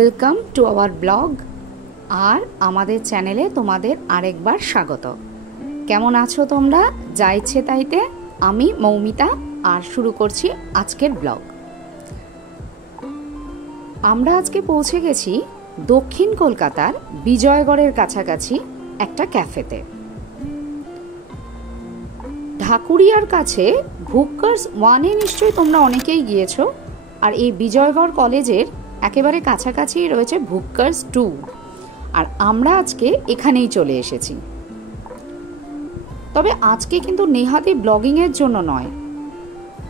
Welcome to our blog. আর আমাদের চ্যানেলে তোমাদের আরেকবার স্বাগত। কেমন আছো তোমরা? যা ইচ্ছে তাইতে। আমি মৌমিতা আর শুরু করছি আজকের ব্লগ। আমরা আজকে পৌঁছে গেছি দক্ষিণ কলকাতার বিজয়গড়ের কাছাকাছি একটা ক্যাফেতে। ঢাকুরিয়ার কাছে ভুক্কার্স 1-এ নিশ্চয়ই তোমরা অনেকেই গিয়েছো। আর এই বিজয়গড় কলেজের একেবারে কাছাকাছি রয়েছে ভুক্কার্স 2। আর আমরা আজকে এখানেই চলে এসেছি। তবে আজকে কিন্তু নেহাতি ব্লগিংয়ের জন্য নয়,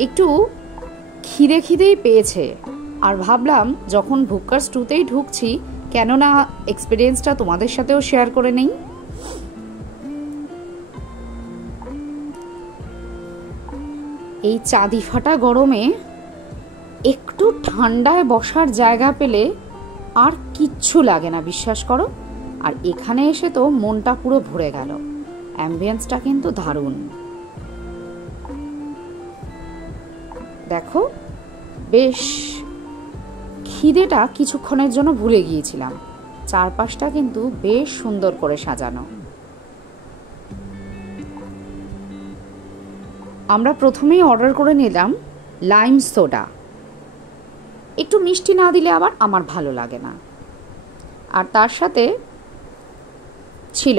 একটু খিদেই পেয়েছে। আর ভাবলাম যখন ভুক্কার্স 2তেই ঢুকছি, কেননা এক্সপিরিয়েন্সটা তোমাদের সাথেও শেয়ার করে নেই। এই চাঁদি ফাটা গরমে একটু ঠান্ডায় বসার জায়গা পেলে আর কিচ্ছু লাগে না, বিশ্বাস করো। আর এখানে এসে তো মনটা পুরো ভরে গেল। অ্যাম্বিয়েন্সটা কিন্তু দারুণ। দেখো, বেশ খিদেটা কিছুক্ষণের জন্য ভুলে গিয়েছিলাম। চারপাশটা কিন্তু বেশ সুন্দর করে সাজানো। আমরা প্রথমেই অর্ডার করে নিলাম লাইম সোডা। একটু মিষ্টি না দিলে আবার আমার ভালো লাগে না। আর তার সাথে ছিল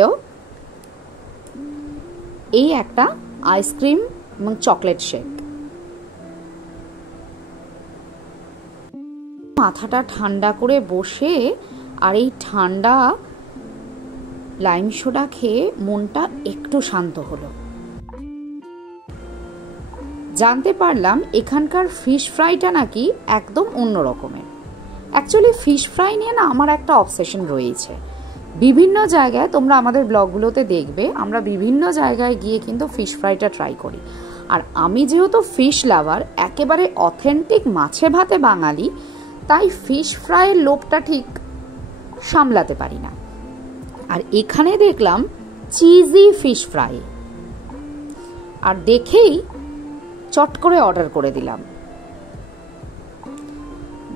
এই একটা আইসক্রিম এবং চকলেট শেক। মাথাটা ঠান্ডা করে বসে আর এই ঠান্ডা লাইম সোডা খেয়ে মনটা একটু শান্ত হলো। জানতে পারলাম এখানকার ফিশ ফ্রাইটা নাকি একদম অন্য রকমের। অ্যাকচুয়ালি ফিশ ফ্রাই নিয়ে না আমার একটা অবসেশন রয়েছে। বিভিন্ন জায়গায় তোমরা আমাদের ব্লগগুলোতে দেখবে আমরা বিভিন্ন জায়গায় গিয়ে কিন্তু ফিশ ফ্রাইটা ট্রাই করি। আর আমি যেহেতু ফিশ লাভার, একেবারে অথেন্টিক মাছে ভাতে বাঙালি, তাই ফিশ ফ্রাইয়ের লোভটা ঠিক সামলাতে পারি না। আর এখানে দেখলাম চিজি ফিশ ফ্রাই, আর দেখেই চট করে অর্ডার করে দিলাম।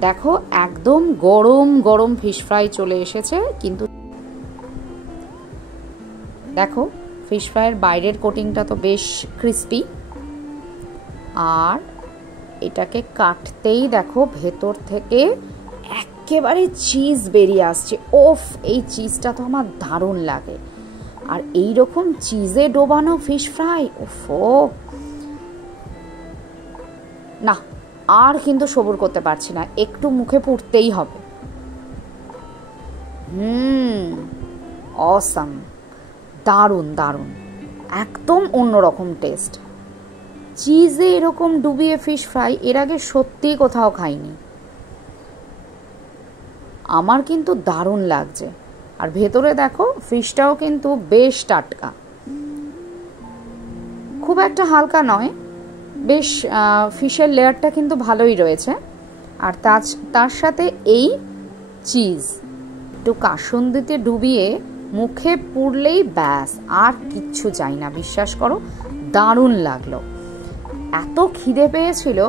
দেখো, একদম গরম গরম ফিশ ফ্রাই চলে এসেছে। কিন্তু দেখো, ফিশ ফ্রাইয়ের বাইরের কোটিংটা তো বেশ ক্রিস্পি, আর এটাকে কাটতেই দেখো ভেতর থেকে একেবারে চিজ বেরিয়ে আসছে। ওফ, এই চিজটা তো আমার দারুণ লাগে। আর এই রকম চিজে ডোবানো ফিশ ফ্রাই, ওফো, না আর কিন্তু সবুর করতে পারছি না, একটু মুখে পুড়তেই হবে। অসাম, দারুণ দারুণ, একদম অন্যরকম টেস্ট। চিজে এরকম ডুবিয়ে ফিশ ফ্রাই এর আগে সত্যি কোথাও খাইনি। আমার কিন্তু দারুণ লাগছে। আর ভেতরে দেখো ফিশটাও কিন্তু বেশ টাটকা, খুব একটা হালকা নয়, বেশ ফিশের লেয়ারটা কিন্তু ভালোই রয়েছে। আর তার সাথে এই চিজ একটু কাসুন্দিতে ডুবিয়ে মুখে পুড়লেই ব্যাস, আর কিচ্ছু চাই না, বিশ্বাস করো। দারুণ লাগলো। এত খিদে পেয়েছিল,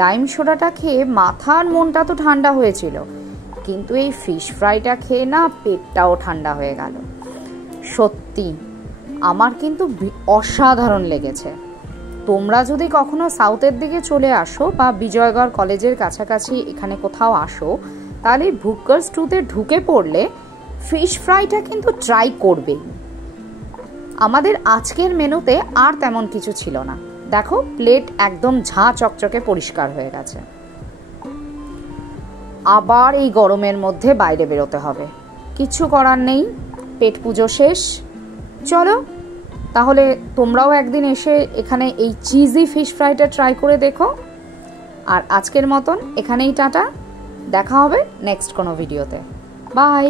লাইম সোডাটা খেয়ে মাথার মনটা তো ঠান্ডা হয়েছিল, কিন্তু এই ফিশ ফ্রাইটা খেয়ে না পেটটাও ঠান্ডা হয়ে গেল। সত্যি আমার কিন্তু অসাধারণ লেগেছে। তোমরা যদি কখনো সাউথের দিকে চলে আসো বা বিজয়গড় কলেজের কাছাকাছি এখানে কোথাও আসো, তাহলে ভুক্কার্স 2তে ঢুকে পড়লে ফিশ ফ্রাইটা কিন্তু ট্রাই করবে। আমাদের আজকের মেনুতে আর তেমন কিছু ছিল না। দেখো, প্লেট একদম ঝাঁ চকচকে পরিষ্কার হয়ে গেছে। আবার এই গরমের মধ্যে বাইরে বেরোতে হবে, কিছু করার নেই, পেট পুজো শেষ। চলো তাহলে তোমরাও একদিন এসে এখানে এই চিজি ফিশ ফ্রাইটা ট্রাই করে দেখো। আর আজকের মতন এখানেই টাটা, দেখা হবে নেক্সট কোনো ভিডিওতে। বাই।